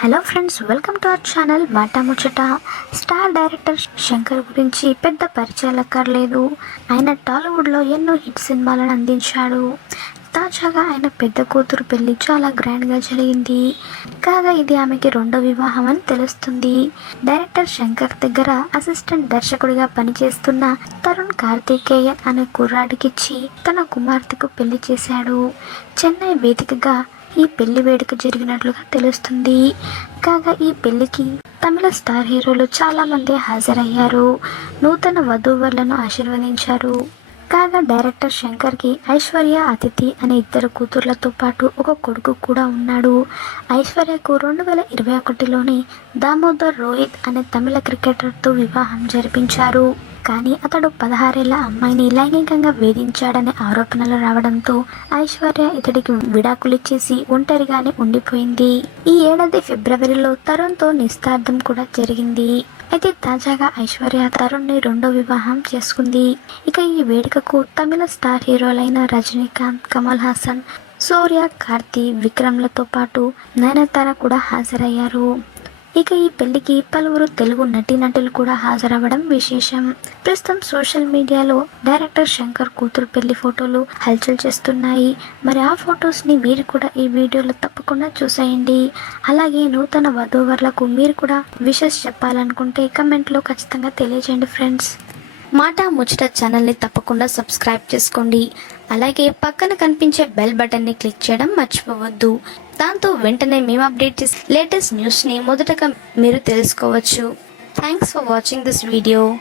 Hello friends welcome to our channel Maata Muchchata. Star director Shankar గురించి పెద్ద పరిచయాలు అక్కర్లేదు ఆయన టాలీవుడ్లో ఎన్నో హిట్ సినిమాలను అందించాడు. తాజాగా ఆయన పెద్ద కూతురు పెళ్ళి చాలా గ్రాండ్గా జరిగింది. కాగా ఇది ఆమెకి రెండో వివాహం అని తెలుస్తుంది. డైరెక్టర్ శంకర్ దగ్గర అసిస్టెంట్ దర్శకుడిగా పనిచేస్తున్న తరుణ్ కార్తికేయన్ అనే కుర్రాడికిచ్చి తన కుమార్తెకు పెళ్ళి చేశాడు. చెన్నై వేదికగా ఈ పెళ్ళి వేడుక జరిగినట్లుగా తెలుస్తుంది. కాగా ఈ పెళ్ళికి తమిళ స్టార్ హీరోలు చాలా మంది హాజరయ్యారు. నూతన వధూవరులను ఆశీర్వదించారు. కాగా డైరెక్టర్ శంకర్కి ఐశ్వర్య అతిథి అనే ఇద్దరు కూతుర్లతో పాటు ఒక కొడుకు కూడా ఉన్నాడు. ఐశ్వర్యకు రెండు వేల ఇరవై ఒకటిలోని దామోదర్ రోహిత్ అనే తమిళ క్రికెటర్తో వివాహం జరిపించారు. కానీ అతడు పదహారేళ్ళ అమ్మాయిని లైంగికంగా వేధించాడనే ఆరోపణలు రావడంతో ఐశ్వర్య ఇతడికి విడాకులిచ్చేసి ఒంటరిగానే ఉండిపోయింది. ఈ ఏడాది ఫిబ్రవరిలో తరుణ్తో నిస్తార్థం కూడా జరిగింది. అయితే తాజాగా ఐశ్వర్య తరుణ్ని రెండో వివాహం చేసుకుంది. ఇక ఈ వేడుకకు తమిళ స్టార్ హీరోలైన రజనీకాంత్ కమల్ హాసన్ సూర్య కార్తీ విక్రమ్లతో పాటు నయనతార కూడా హాజరయ్యారు. ఇక ఈ పెళ్ళికి పలువురు తెలుగు నటీనటులు కూడా హాజరవ్వడం విశేషం. ప్రస్తుతం సోషల్ మీడియాలో డైరెక్టర్ శంకర్ కూతురు పెళ్ళి ఫోటోలు హల్చల్ చేస్తున్నాయి. మరి ఆ ఫొటోస్ని మీరు కూడా ఈ వీడియోలో తప్పకుండా చూసేయండి. అలాగే నూతన వధూవరులకు మీరు కూడా విషెస్ చెప్పాలనుకుంటే కమెంట్లో ఖచ్చితంగా తెలియజేయండి ఫ్రెండ్స్. మాట ముచ్చట ఛానల్ని తప్పకుండా సబ్స్క్రైబ్ చేసుకోండి. అలాగే పక్కన కనిపించే బెల్ బటన్ని క్లిక్ చేయడం మర్చిపోవద్దు. దాంతో వెంటనే మేము అప్డేట్ చేసే లేటెస్ట్ న్యూస్ని మొదటగా మీరు తెలుసుకోవచ్చు. Thanks for watching this video